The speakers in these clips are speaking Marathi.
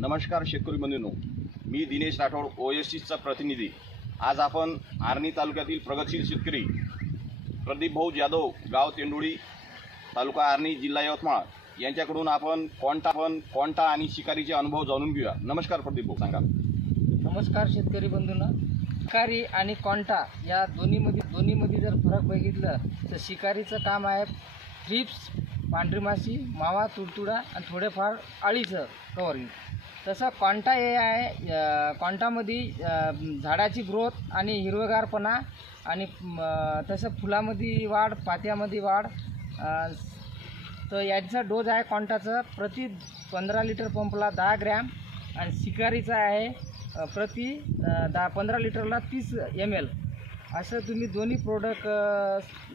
नमस्कार शेतकरी बंधूंनो, मी दिनेश राठोड ओएससीचा प्रतिनिधी। आज आपण आर्णी तालुक्यातील प्रगतशील शेतकरी प्रदीप भाऊ जाधव, गाव तेंडोळी, तालुका आर्णी, जिल्हा यवतमाळ यांच्याकडून आपण कोणता आणि शिकारीचे अनुभव जाणून घेऊया। नमस्कार प्रदीप भाऊ, सांगा। नमस्कार शेतकरी बंधूंनो, शिकारी आणि कोंटा या दोन्हीमध्ये जर फरक बघितलं तर शिकारीचं काम आहे थ्रिप्स, पांढरी माशी, मावा, तुडतुडा आणि थोडेफार अळीचं कव्हरिंग। तसं कोंटा हे आहे, कोंटामध्ये झाडाची ग्रोथ आणि हिरवेगारपणा आणि तसं फुलामध्ये वाढ, पात्यामध्ये वाढ। तर याचा डोज आहे कोंटाचं प्रति 15 लिटर पंपला 10 ग्रॅम आणि शिकारीचा आहे प्रति 15 लिटरला 30 ml। असं तुम्ही दोन्ही प्रोडक्ट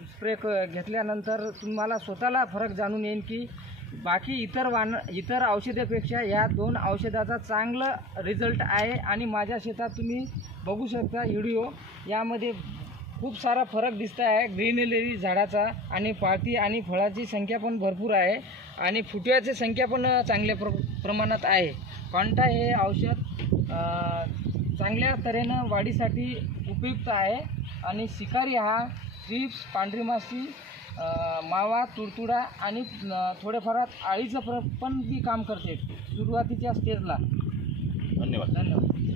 स्प्रे घेतल्यानंतर तुम्हाला स्वतःला फरक जाणून येईल की बाकी इतर औषधापेक्षा या दोन औषधाचा चांगलं रिझल्ट आहे। आणि माझ्या शेतात तुम्ही बघू शकता व्हिडिओ, यामध्ये खूप सारा फरक दिसत आहे। ग्रीनरी झाडाचा आणि पाती आणि फळाची संख्या पण भरपूर आहे आणि फुटव्याची संख्या पण चांगल्या प्रमाणात आहे। कोंटा हे औषध चांगल्या तऱ्हेनं वाढीसाठी उपयुक्त आहे आणि शिकारी हा थ्रिप्स, पांढरी माशी, मावा, तुडतुडा आणि थोडेफार अळीचं पण बी काम करते सुरुवातीच्या स्टेजला। धन्यवाद।